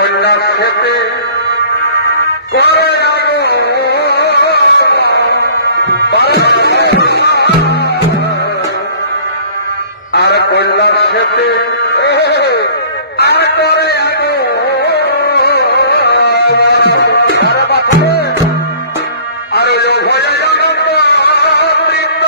কন্যা খেতে করে আর কন্যা খেতে আর করে আর ভয়ে জগত বৃন্দ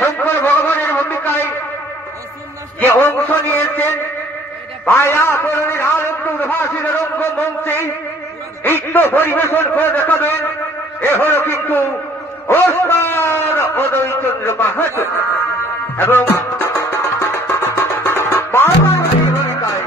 শঙ্কর ভগবানের ভূমিকায় যে অংশ নিয়েছেন পায়া পরণীর আনন্দ উদ্ভাসিত রঙ্গমঞ্চে নৃত্য পরিবেশন করে দেখাবেন এ হল কিন্তু ওস্তাদ উদয়চন্দ্র মাহাতো এবং ভূমিকায়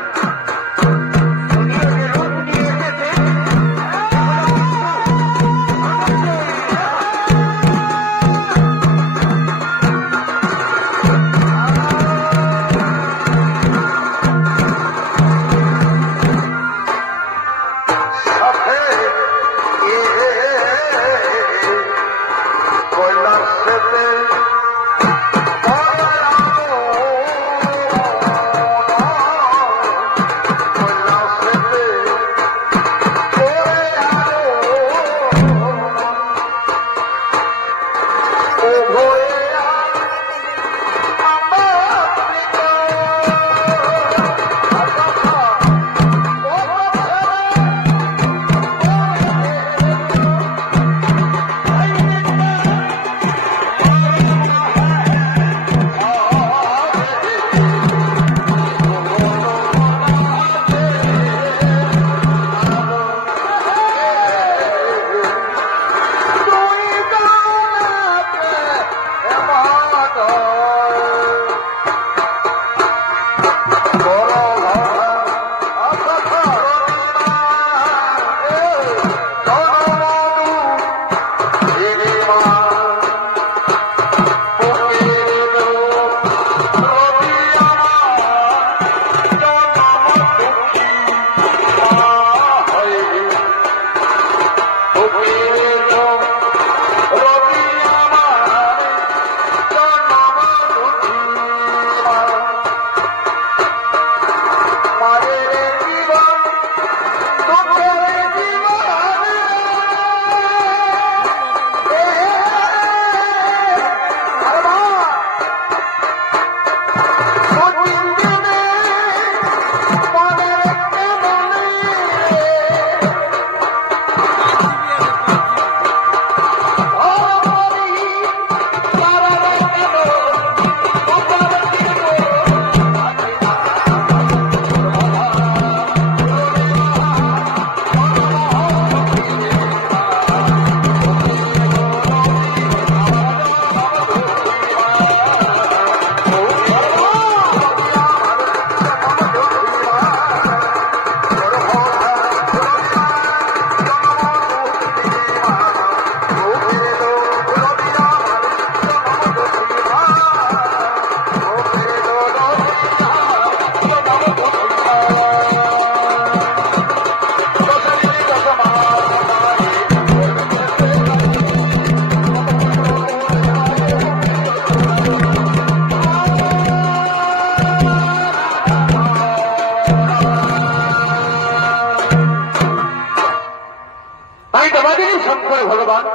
ভগবান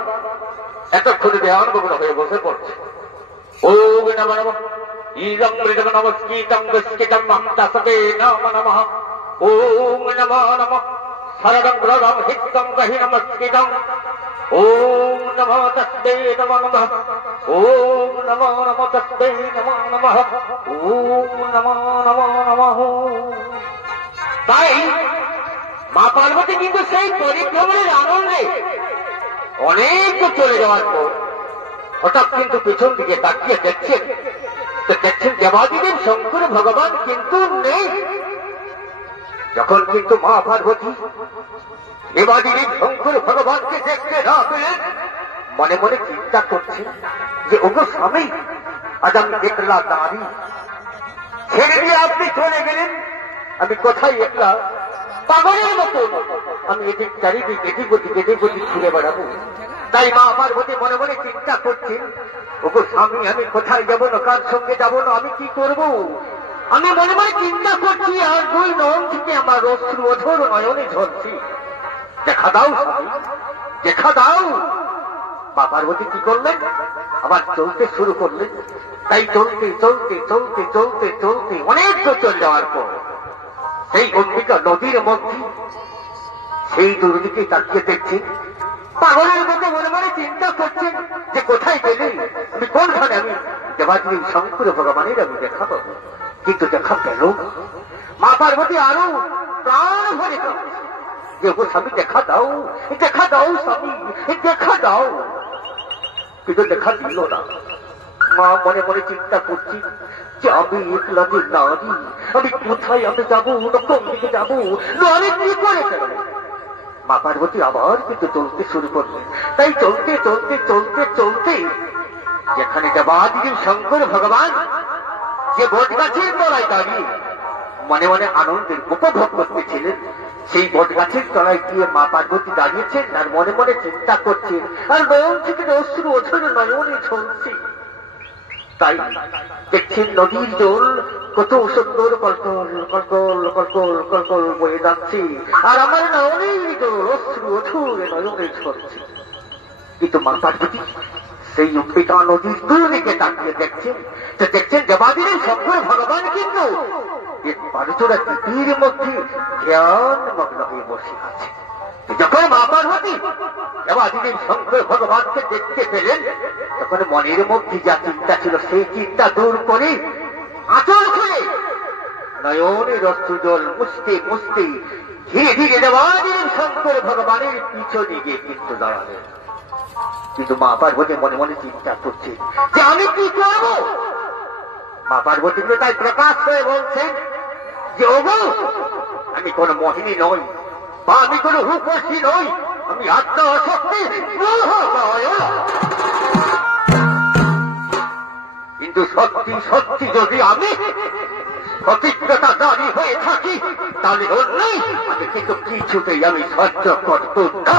এতক্ষণে দেহানগুণ হয়ে বসে পড়ছে। ওম নমঃ নমঃ ইদং মৃদং নমস্কৃতং বিস্কিতং মহতাসবে নমঃ নমঃ। ওম নমঃ নমঃ শরদং রদং হিতং গহি নমস্কৃতং। ওম নমঃ তস্মৈ নমঃ নমঃ। ওম নমঃ নমঃ তস্মৈ নমঃ নমঃ। ওম নমঃ নমঃ নমঃ। তাই পার্বতী কিন্তু সেই পরিভ্রমণের আনন্দে অনেক চলে যাওয়ার পর হঠাৎ কিন্তু পেছন দিকে তাকিয়ে দেখছেন, তো দেখছেন দেবাদিদেব শঙ্কর ভগবান কিন্তু নেই। যখন কিন্তু মা পার্বতী দেবাদিদেব শঙ্কর ভগবানকে দেখতে না পেলেন, মনে মনে চিন্তা করছেন যে ওগো স্বামী, আজ আমি একলা দাঁড়ি ছেড়ে দিয়ে আপনি চলে গেলেন, আমি কোথায় একলা পাগলের মতো আমি এদিক চারিদিক এদিক ওদিক ঘুরে বেড়াবো। তাই মা পার্বতী মনে মনে চিন্তা করছেন, ওগো স্বামী, আমি কোথায় যাবো না, কার সঙ্গে যাবো না, আমি কি করব। আমি মনে মনে চিন্তা করছি, আর দুই নয়ন থেকে আমার অশ্রু অঝোর নয়নে ঝরছি, দেখা দাও স্বামী, দেখা দাও। মা পার্বতী কি করলেন, আবার চলতে শুরু করলেন। তাই চলতে চলতে চলতে চলতে চলতে অনেক চলে যাওয়ার পর সেই অম্বিকা নদীর মধ্যে সেই দুর্দিকে তাকিয়ে দেখছেন, পাগলের মতো মনে মনে চিন্তা করছেন যে কোথায় গেলে আমি, কোনখানে আমি দেবাদিদেব শঙ্কর ভগবানের আমি দেখা পাবো। কিন্তু দেখা পেল মা পার্বতী আরো প্রাণ ভরে যে ওর স্বামী দেখা দাও, দেখা দাও স্বামী, দেখা দাও। কিন্তু দেখা দিল না। মা মনে মনে চিন্তা করছি যে আমি একলা যে নারী, আমি কোথায় আমি যাবো, কোন দিকে যাবো, নারী কি করে ফেলবো। মা পার্বতী আবার কিন্তু চলতে শুরু করলেন। তাই চলতে চলতে চলতে চলতে যেখানে দেবাদিদেব শঙ্কর ভগবান যে বট গাছের তলায় দাঁড়িয়ে মনে মনে আনন্দের উপভোগ করতেছিলেন, সেই বট গাছের তলায় গিয়ে মা পার্বতী দাঁড়িয়েছেন আর মনে মনে চিন্তা করছেন, আর নয়ন থেকে অশ্রু অঝোর নয়নে ঝরছে। তাই দেখছেন নদীর জল কত সুন্দর কলকল কলকল কলকল কলকল বয়ে যাচ্ছে, আর আমার নয়নের জল অশ্রু অঝোর নয়নে ঝরছে। কিন্তু মা পার্বতী সেই অম্বিকা নদীর দুদিকে তাকিয়ে দেখছেন, তো দেখছেন দেবাদিদেব শঙ্কর ভগবান কিন্তু বালুচোরা নদীর মধ্যে ধ্যান মগ্ন হয়ে বসে আছে। যখন মা পার্বতী দেবাদিদেব শঙ্কর ভগবানকে দেখতে পেলেন, তখন মনের মধ্যে যা চিন্তা ছিল সেই চিন্তা দূর করে আঁচল খুলে নয়নের অশ্রুজল মুছতে মুছতে ধীরে ধীরে দেবাদিদেব শঙ্কর ভগবানের পিছনে গিয়ে কিন্তু দাঁড়ালেন। কিন্তু মা পার্বতী মনে মনে চিন্তা করছে যে আমি কি করব। মা পার্বতী তাই প্রকাশ হয়ে বলছেন যে ওগো, আমি কোন মোহিনী নই, বা আমি কোন রূপসী নই, আমি আত্মা শক্তি। কিন্তু সত্যি সত্যি যদি আমি সতীর্থতা দাঁড়ি হয়ে থাকি, তাহলে অন্যই আমি কিন্তু কিছুতেই আমি সহ্য করত না।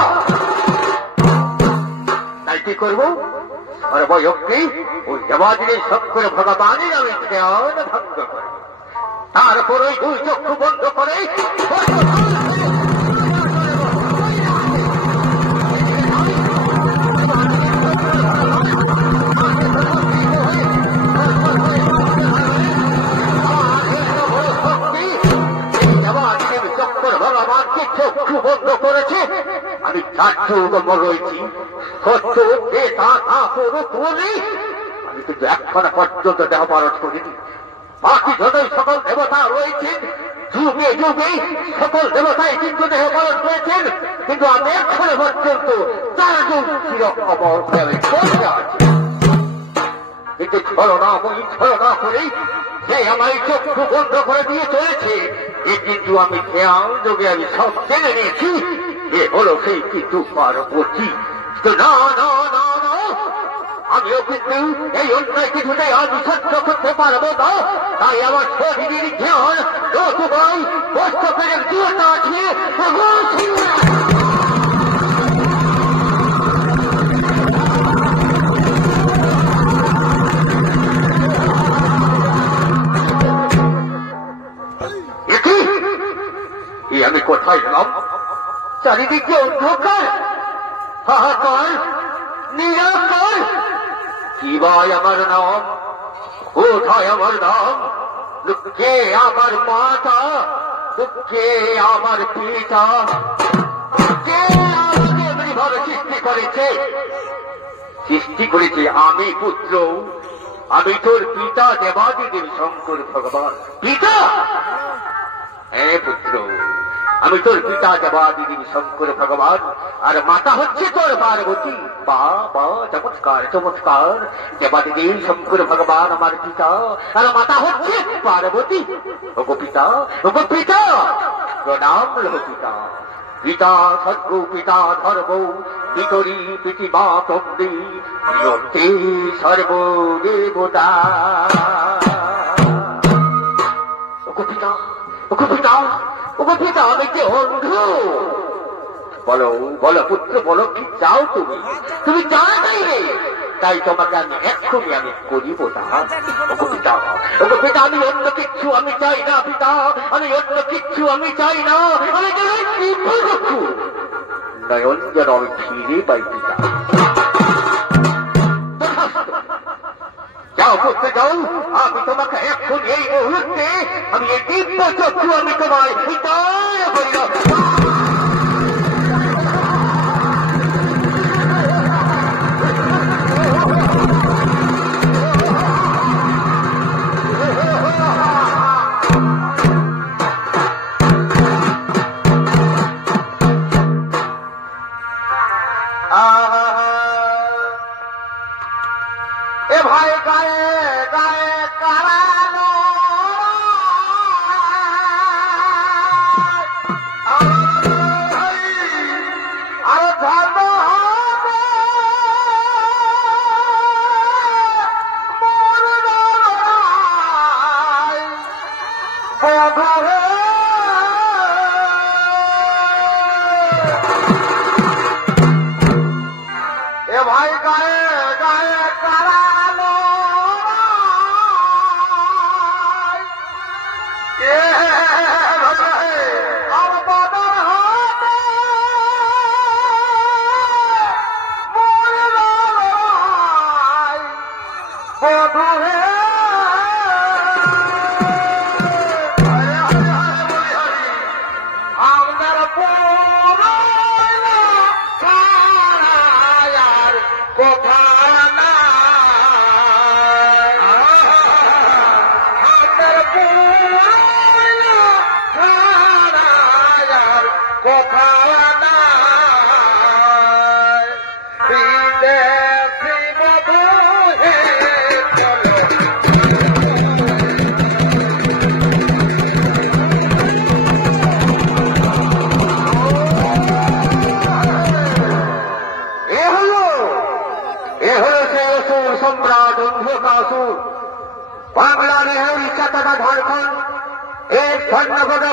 তাই কি করবো, আর বয়সকে ওই দেবাদিদেব শঙ্কর ভগবানের আমি ধ্যান ভঙ্গ করব। তারপর ওই দুই চক্ষু বন্ধ করে দেবাদিদেব শঙ্কর ভগবানকে চক্ষু বন্ধ করেছে। আমি চার্যুগম রয়েছি, সত্য আমি কিন্তু এখন পর্যন্ত দেহ পালন করিনি। বাকি যতই সকল দেবতা রয়েছেন, যুগে যুগে সকল দেবতাই কিন্তু দেহ পালন করেছেন, কিন্তু আমি এখনো পর্যন্ত 4 যুগ চির অমর হয়ে বসে আছি। কিন্তু ছলনাময়ী ছলনা করেই সে আমার চক্ষু বন্ধ করে দিয়ে চলেছে। কিন্তু আমি ধ্যান যোগে আমি সব জেনে নিয়েছি, এ হলো সেই কিন্তু পার্বতী। তো না না না না, আমিও কিন্তু এই অন্যায় কিছুটাই আমি সহ্য করতে পারবো না। তাই আমার শরীরের ধ্যান নতুবাই পুস্তকের দূরতা আছে। আমি কোথায় গেলাম, চারিদিকে অন্ধকার, হাহাকার, নিরাকার। কি ভাই আমার নাম, কোথায় আমার নাম, দুঃখে আমার মাতা, দুঃখে আমার পিতা, কে আমাকে এমনিভাবে সৃষ্টি করেছে, সৃষ্টি করেছে আমি পুত্র, আমি তোর পিতা দেবাদিদেব শঙ্কর ভগবান। পিতা, হে পুত্র, আমি তোর পিতা দেবাদিদেবী শঙ্কর ভগবান, আর মাতা হচ্ছে তোর পার্বতী। বা বা চমৎকার চমৎকার, দেবাদিদেবী শঙ্কর ভগবান আমার পিতা, আর মাতা হচ্ছে পার্বতী। ওগো পিতা, ওগো পিতা, প্রণাম লহ পিতা। পিতা সর্ব পিতা ধর্ম, পিতরি পিতিমা তন্দি, প্রিয়তে সর্বদেবতা। ওগো পিতা, ওগো পিতা, ওগো পিতা, আমি যে অন্ধ। বলো বলো পুত্র, বলো কি চাও তুমি? তুমি জানা চাইবে, তাই তোমাকে আমি এক্ষুনি আমি করিব না। ওগো পিতা, ওগো পিতা, আমি অন্য কিচ্ছু আমি চাই না পিতা, আমি অন্য কিচ্ছু আমি চাই না। আমি নয়ন যেন আমি ফিরে পাই পিতা। যাও করতে যাও, আমি তোমাকে এখন এই মুহূর্তে আমি এই দিব্য চক্ষু আমি তোমায় বিদায় করিলাম।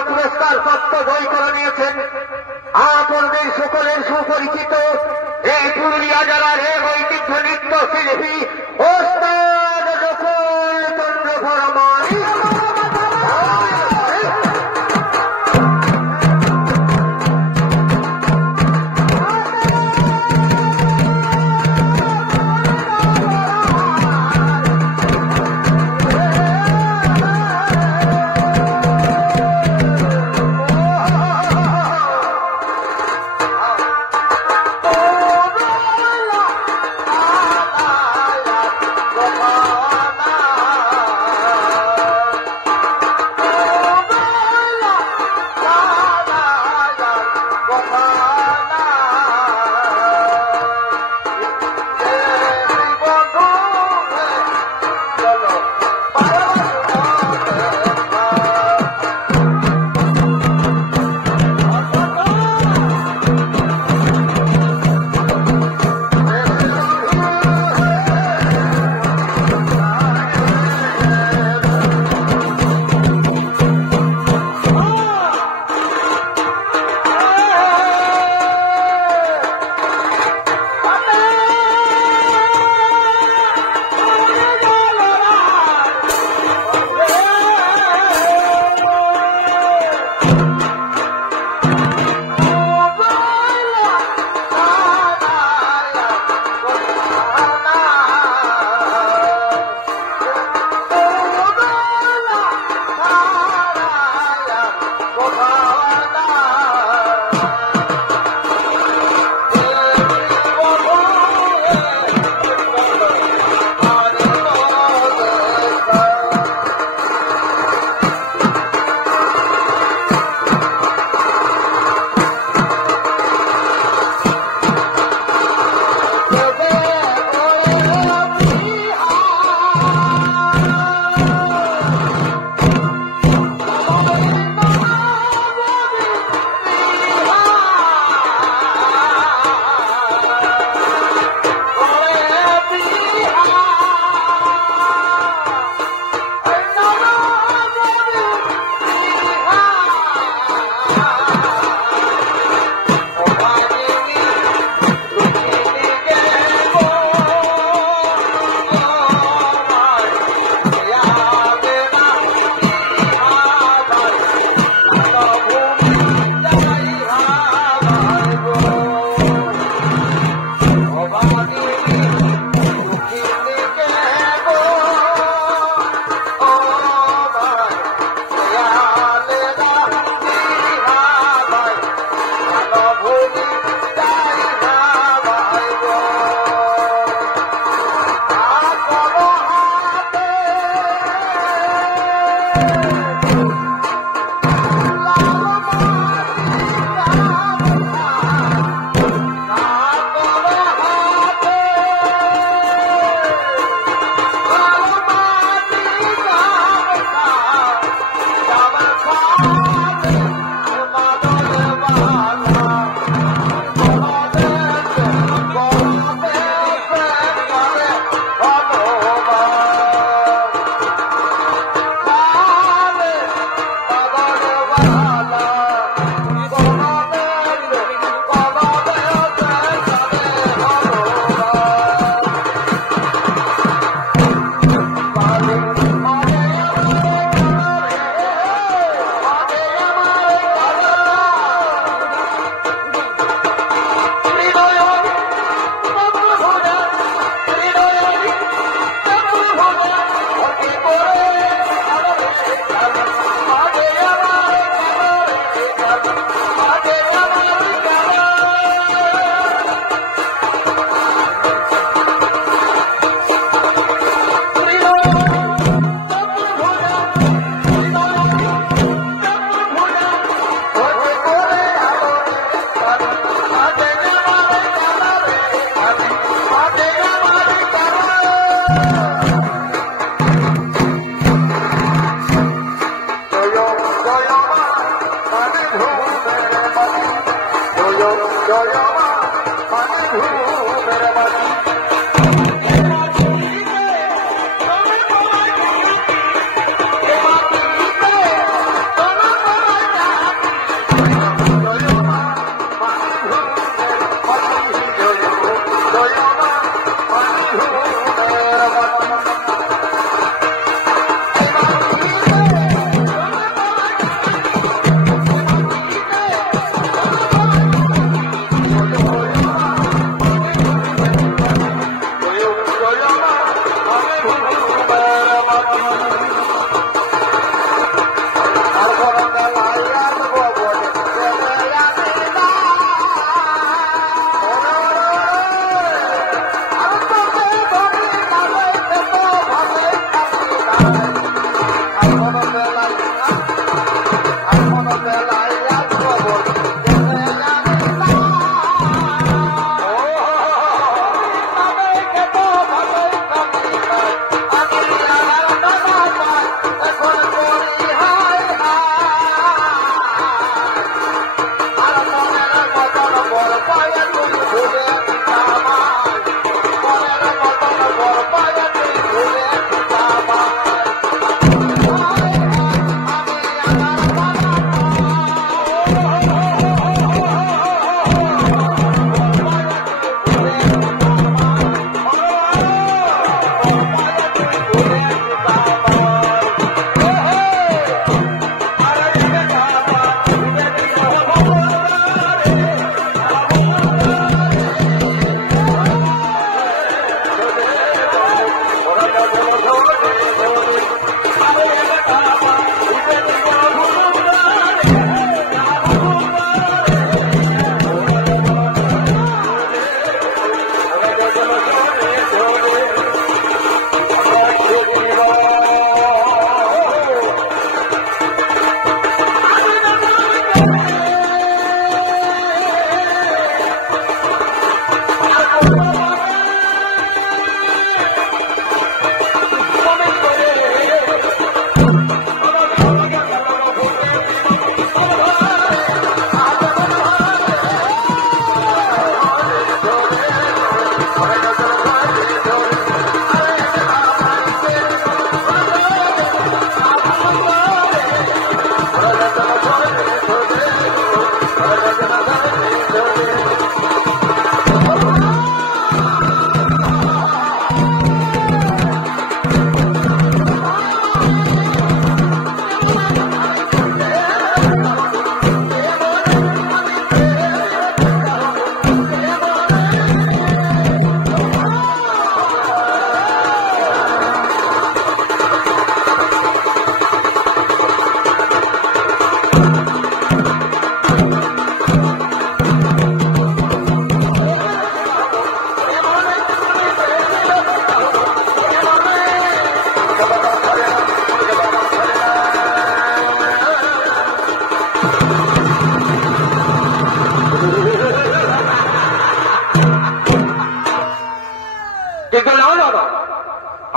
পুরস্কার প্রাপ্ত বই করে নিয়েছেন আপনাদের সকলের সুপরিচিত এই পুরুলিয়া জেলার এক ঐতিহ্য নৃত্য শিল্পী ওস্তাদ নকুল চন্দ্র বর্মন।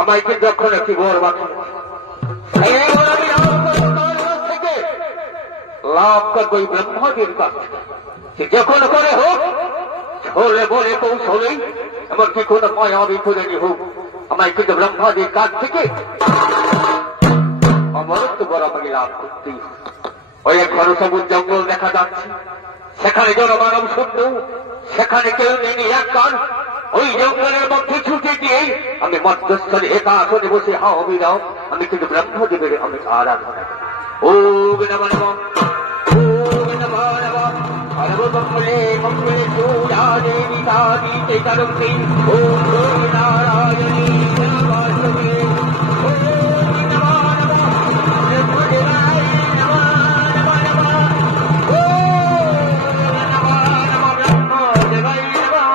আমায় কিন্তু এখন একটি বর বাকি থেকে লাভ করবো ব্রহ্মাদের কাছ থেকে যখন করে হোক ছোলে বলে কৌশলেই এমনকি কোন মায়া বিপদে হোক আমায় কিন্তু ব্রহ্মাদের কাছ থেকে অমরত্ব বর আমাকে লাভ করতেই ওই ঘর সবুজ জঙ্গল দেখা যাচ্ছে সেখানে জনমানব শূন্য সেখানে কেউ নেই এক কান ওই জঙ্গলের মধ্যে ছুটে দিয়ে আমি মধ্যস্থলে একা আসনে বসে হা অবিরাম আমি কিন্তু ব্রহ্মদেবের আমি আরাধনা ও নমঃ ওম নমঃ নমঃ সর্বমঙ্গলে মঙ্গলে সূর্যা দেবী সাদি চৈতন্যে ওম নারায়ণী নমস্তে ওম নমঃ নমঃ ব্রহ্মদেবায় নমঃ নমঃ নমঃ ওম নমঃ নমঃ ব্রহ্মদেবায় নমঃ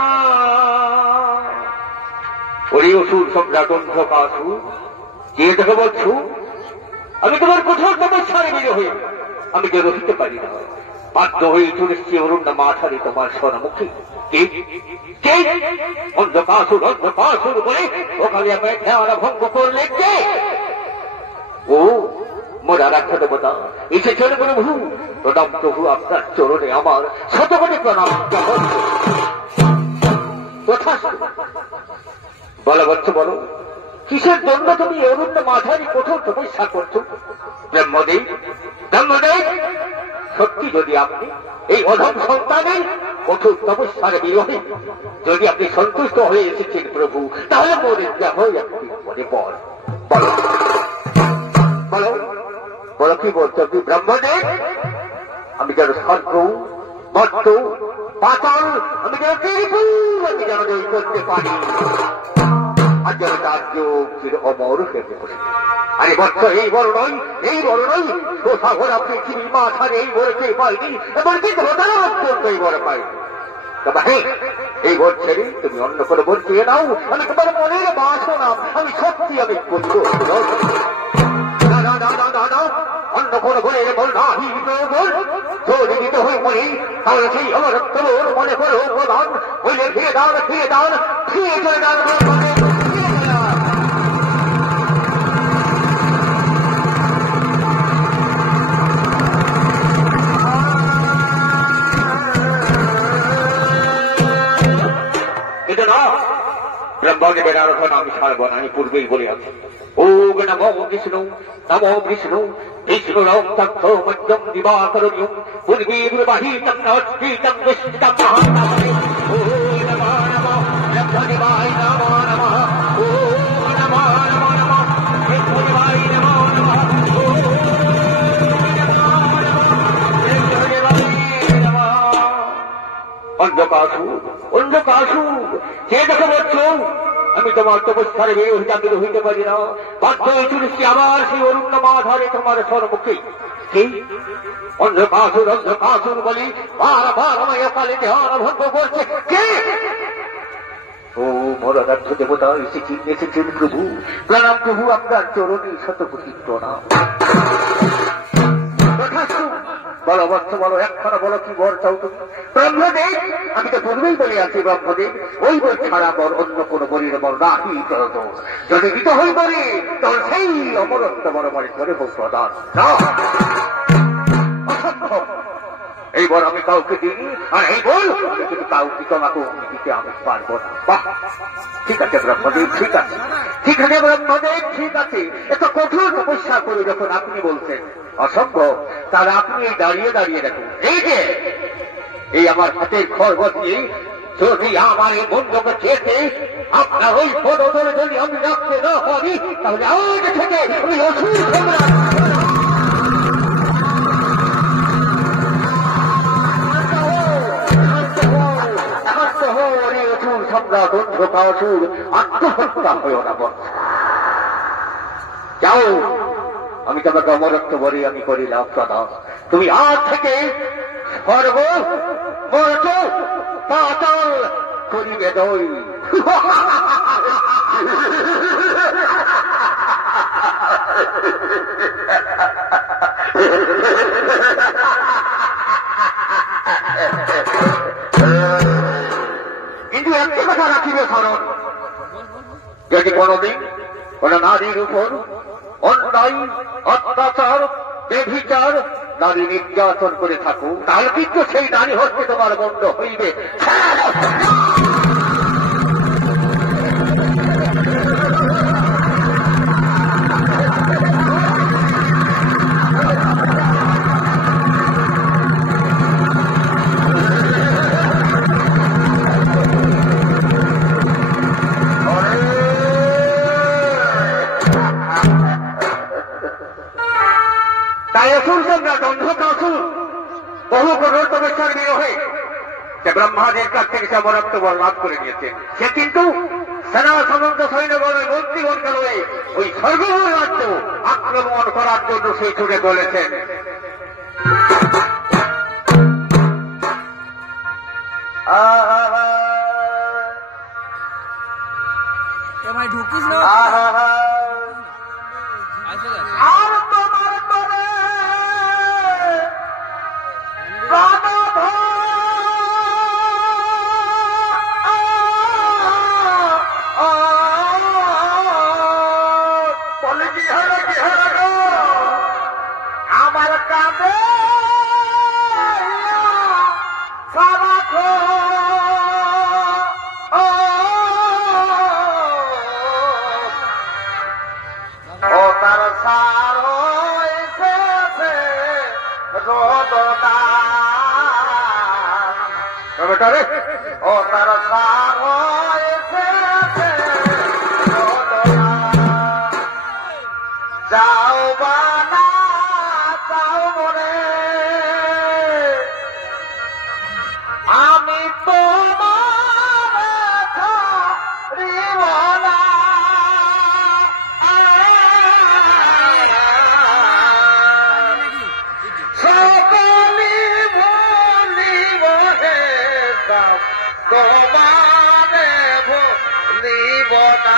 ওই অসুর সম্রাট অন্ধকাসুর যে দেখে বলছো আমি তোমার কঠোর তপস্যার বিরোধী হয়ে আমি যে রহিতে পারি না বাধ্য হয়ে চলেছি অরুণ মাথারে তোমার স্বরমুখী অন্ধকাসুর অন্ধকাসুর বলে ওখানে আমায় খেয়ালা ভঙ্গ করলে কে ও মোর আরাধ্য দেবতা এসেছেন প্রভু। প্রণাম প্রভু, আপনার চরণে আমার শতকোটি প্রণাম। বলো বচ্চ বলো, কিসের জন্য তুমি অরুণ্য মাঝারি কঠোর তপস্যা করছো? ব্রহ্মদেব, ব্রহ্মদেব, সত্যি যদি আপনি এই অধম সন্তানের কঠোর তপস্যার বিরোধী যদি আপনি সন্তুষ্ট হয়ে এসেছেন প্রভু, তাহলে মনে যাবো একটি মনে বলো বলো বলো, কি বলছো আপনি ব্রহ্মদেব? আমি যেন স্বর্গ, মর্ত, পাতাল, আমি যেন ত্রিপুর, আমি যেন জয় করতে পারি, আর যেন রাজ্য চির অমর হয়ে বসে। আরে বৎস, এই বড় নয়, এই বড় নয়, সোসাগরা পৃথিবী মাথার এই বড়কে পাইনি, এমনকি ধোতারা অত্যন্ত এই বড় পাইনি। তবে হ্যাঁ, এই বর ছেড়ে তুমি অন্য কোনো বর চেয়ে নাও, আমি তোমার মনের বাসনা আমি সত্যি আমি করবো। অন্য কোন বলে বল না, যদি দিতে হয়ে মনে, তাহলে সেই আমার তোর মনে করো প্রধান বলে ফিরে দান, ফিরে দান, ফিরে চলে দান। কিন্তু না, ব্রহ্মদেবের আরাধনা আমি ছাড়ব না, আমি পূর্বেই বলে আছি। ওম নমো বিষ্ণু, নমো বিষ্ণু, বিষ্ণুরং তথ্য মধ্যম দিবাকরণীয়ম পূর্বীর্বাহিতং নস্কৃতং বিষ্ণুতং মহানামে। ওম নমো নমো ব্রহ্মদেবায় নমো নমঃ। ওম নমো নমো নমঃ ব্রহ্মদেবায় নমো নমঃ। ওম নমো নমঃ ব্রহ্মদেবায় নমঃ। অন্ধকাসুর, অন্ধকাসুর, যে দেখো বলছো আমি তোমার তপস্যার বিরোধিতাকে হইতে পারি না, বাধ্য হয়েছি আবার সেই অরুণ্য মাধারে তোমার সর্বমুখে। কি অন্ধকাসুর, অন্ধকাসুর বলি বারবার আমায় অকালে ধ্যান ভঙ্গ করছে। কে? ও মরাধ্য দেবতা এসেছেন, এসেছেন প্রভু। প্রণাম প্রভু, আপনার চরণে শতকোটি প্রণাম। বলো বৎস বলো, একখানা বলো, কি বর চাও তুমি? ব্রহ্মদেব, আমি তো পূর্বেই বলে আছি ব্রহ্মদেব, ওই বর ছাড়া বর অন্য কোন বরের বর নাহি প্রদ। যদি দিত হই বলে তখন সেই অমরত্ব বড় বরে করে হোক প্রদান। এই বর আমি কাউকে দিইনি, আর এই বল কিন্তু কাউকে তোমাকে দিতে আমি পারবো না। বাহ, ঠিক আছে ব্রহ্মদেব, ঠিক আছে, ঠিক আছে ব্রহ্মদেব, ঠিক আছে। এত কঠোর তপস্যা করে যখন আপনি বলছেন অসম্ভব, তাহলে আপনি এই দাঁড়িয়ে দাঁড়িয়ে দেখুন, এই যে এই আমার হাতের খড়গ দিয়ে যদি আমার এই বন্ধুকে চেয়েছে আপনার ওই পদতলে যদি আমি রাখতে না পারি, তাহলে আজ থেকে আমি অসুর সম্রাট অন্ধকাসুর, আত্মহত্যা হয়েও না বল। যাও, আমি তোমাকে অমরত্ব বলে আমি করিলাম প্রদান। তুমি আজ থেকে স্বর্গ, মর্ত, পাতাল করিবে দই। কিন্তু একটি কথা রাখিবে স্মরণ, যদি কোনদিন কোন নারীর উপর অন্যায়, অত্যাচার, বেভিচার, নারী নির্যাতন করে থাকো, তাহলে কিন্তু সেই নারী হচ্ছে তোমার বন্ধ হইবে। তাই অসুর সম্রাট অন্ধকাসুর বহু কঠোর তপস্যার বিরোধে যে ব্রহ্মাদের কাছ থেকে সে অমরত্ব বর লাভ করে নিয়েছেন, সে কিন্তু সেনা সামন্ত সৈন্যগণের মন্ত্রীগণকে লয়ে ওই স্বর্গময় রাজ্য আক্রমণ করার জন্য সে ছুটে চলেছেন। ঢুকিস না বেটা রে ও তার যাও বানা যাও মনে আমি তোমার ছাড়িব না সকলি ভুলিব হে সব তোমারে ভুলিব না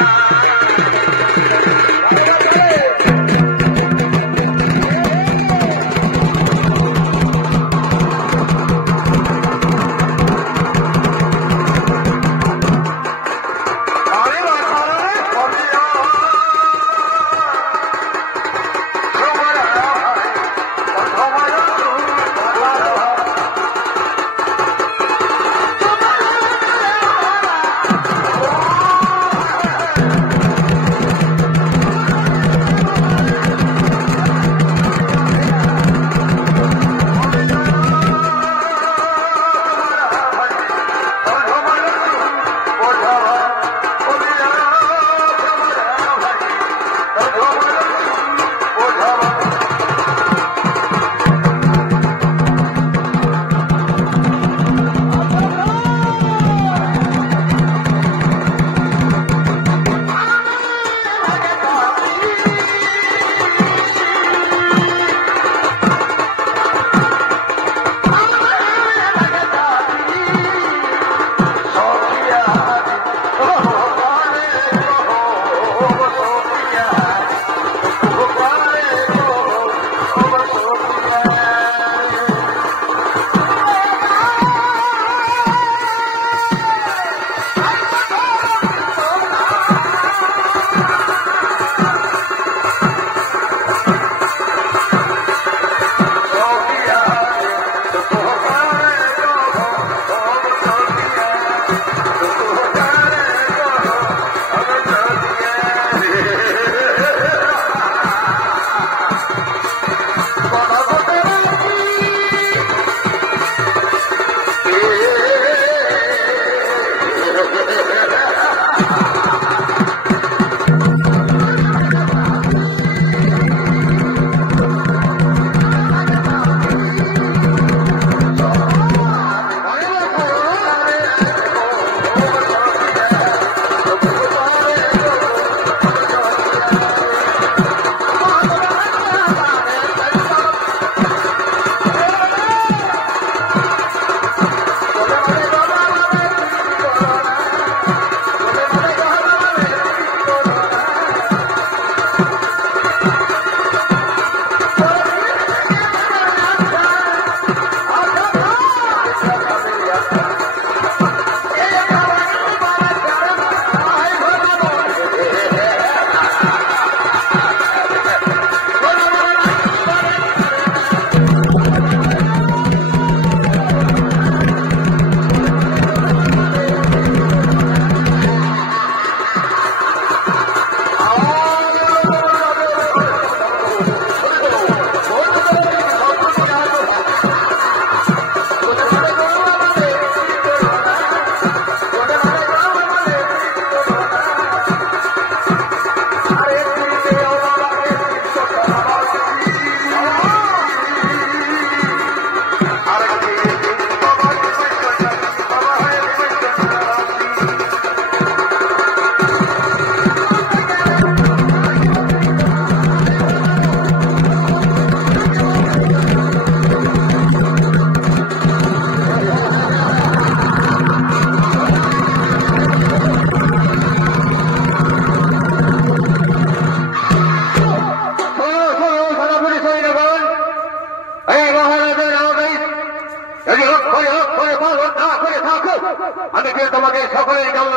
আমি যে তোমাকে সকলের জ্ঞান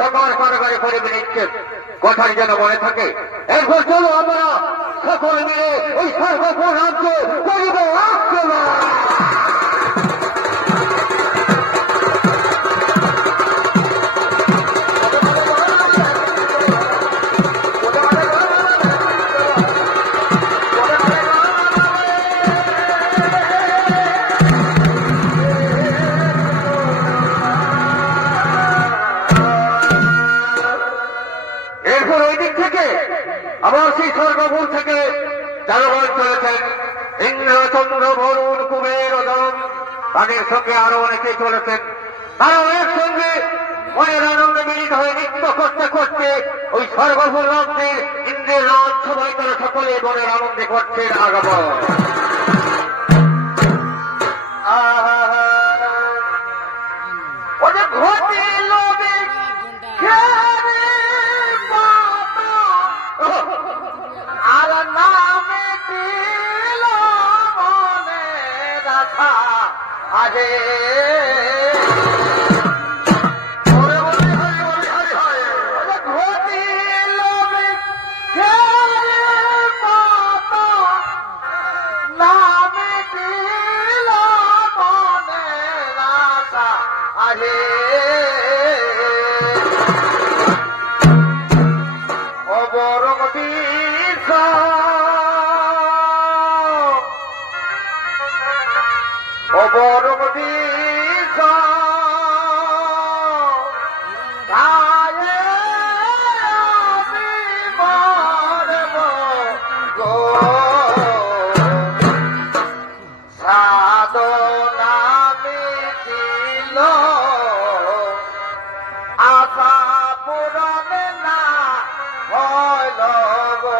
ঢাকার কারাগারে করে বেরিয়েছে কথাই যেন মনে থাকে। এরপর চলো আমরা সকলে মিলে ওই সর্বপর রাজ্য করিব আক্রমণ। জাদুঘর চলেছেন ইন্দ্র চন্দ্র বরুণ কুবের দম, তাদের সঙ্গে আরো অনেকে চলেছেন। তারা একসঙ্গে মনের আনন্দে মিলিত হয়ে নৃত্য করতে করতে ওই সর্বভূ রাজ্যের ইন্দ্রের রাজ সবাই তারা সকলে মনের আনন্দে করছেন আগমন। ওদের ঘটিল আর নামে দিল মনে রাখা আরে অবরং বীর অবরং বীর গায়ে আমি মরব গো সাধনা মিটিল আশা পুরাণে না হইল গো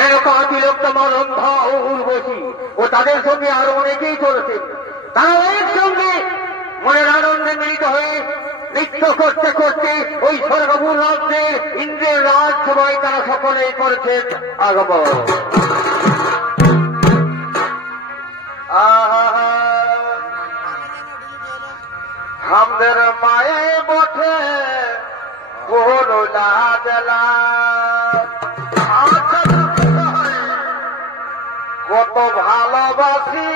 মেনকা তিলোত্তমা রন্ধা ও উর্বশী ও তাদের সঙ্গে আরো অনেকেই চলেছেন। তারা একসঙ্গে মনের আনন্দে মিলিত হয়ে নৃত্য করতে করতে ওই স্বর্গপুর রাজ্যে ইন্দ্রের রাজসভায় তারা সকলেই করেছেন আগমন। আমাদের মায়ে বটে করুণা জেলা কত ভালোবাসি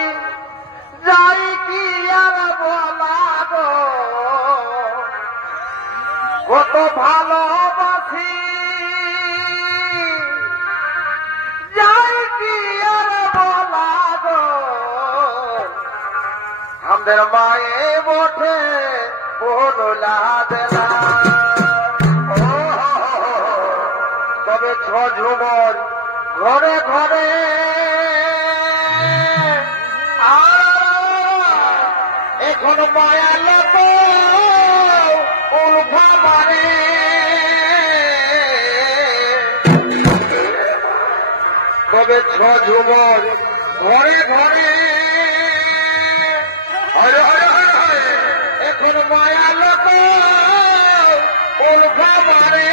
যাই কি আর বলা গো, কত ভালোবাসি যাই কি আর বলা গো, আমাদের মায়ে বটে করুণা জেলা। তবে ঝুমর ঘরে ঘরে এখন মায়া লোক উল্ফা মারে, তবে ঝুমর ঘরে ঘরে হরে হরে হরে এখন মায়া লোক উল্ফা মারে।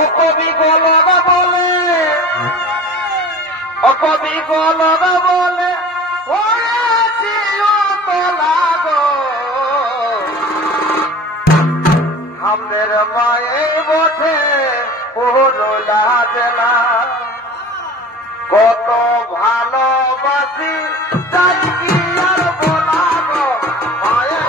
ও কবি গলনা বলে, ও কবি গলনা বলে আমাদের মায়ে বটে করুণা জেলা কত ভালোবাসি তাই কি আর বলা গো, মায়ে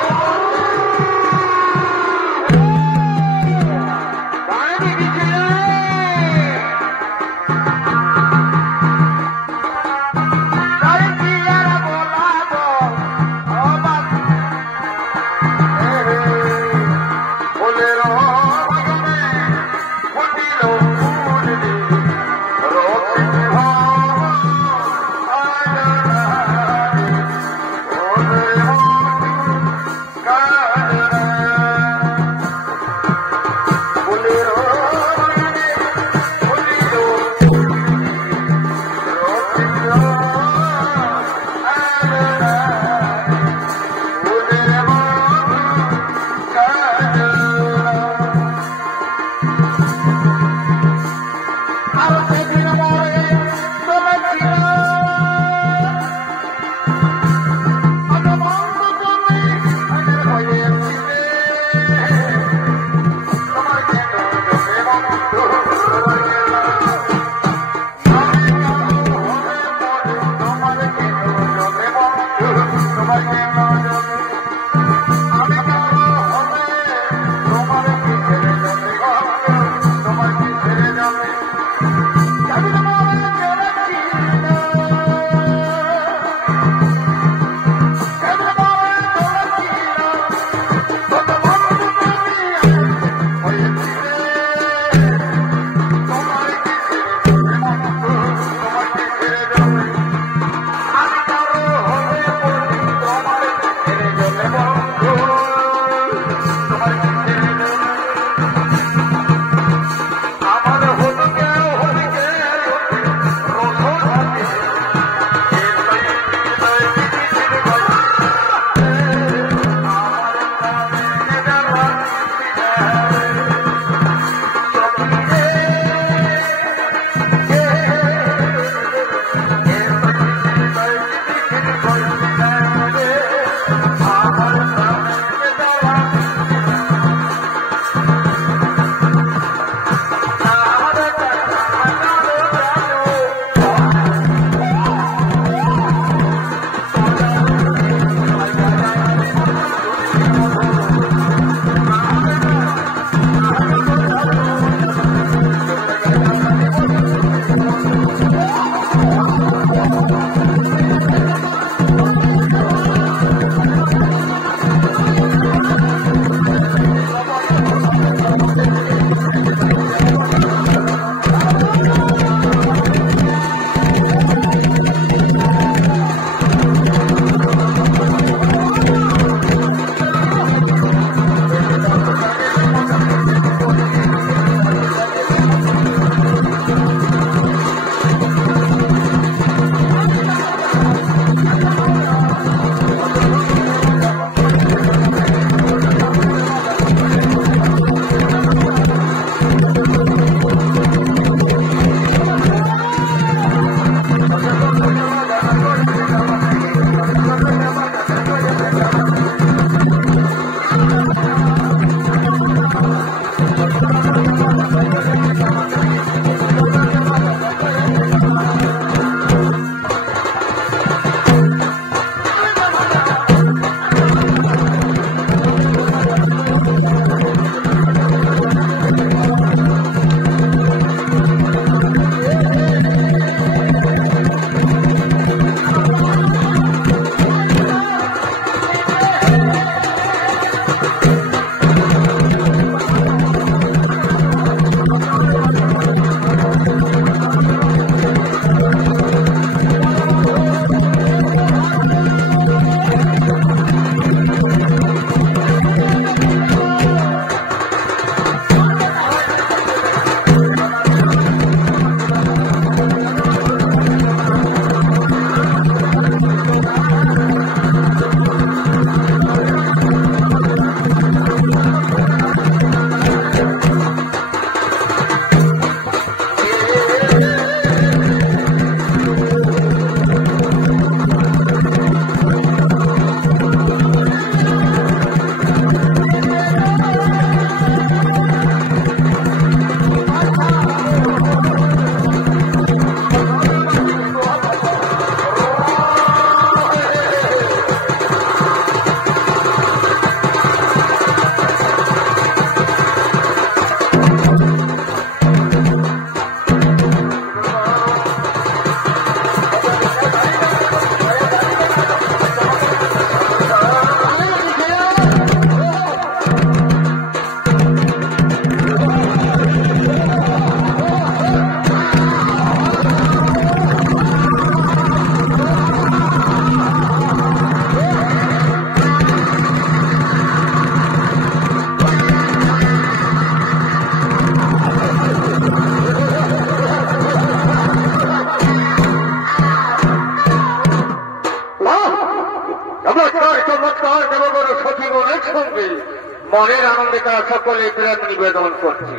মনের আনন্দে তারা সকলে প্রেম নিবেদন করছে।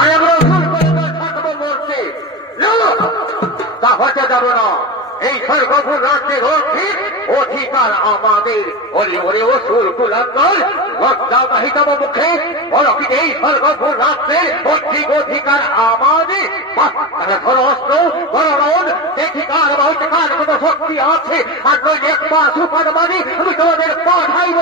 আর আমরা থাকবো মরছে তা হতে যাবে না। এই স্বর্গপুর রাজ্যের অধিকার আমাদের। ওরে ওরে ও সুর কুলাঙ্গল লজ্জা বাহিতম মুখে বলো কি এই স্বর্গপুর রাজ্যের অধিকার আমাদের। ধরো অস্ত্র বলরণ দেখিকার বহিষ্কার কত শক্তি আছে। আর নয় এক পা সুপার মানি আমি তোমাদের পাঠাইব।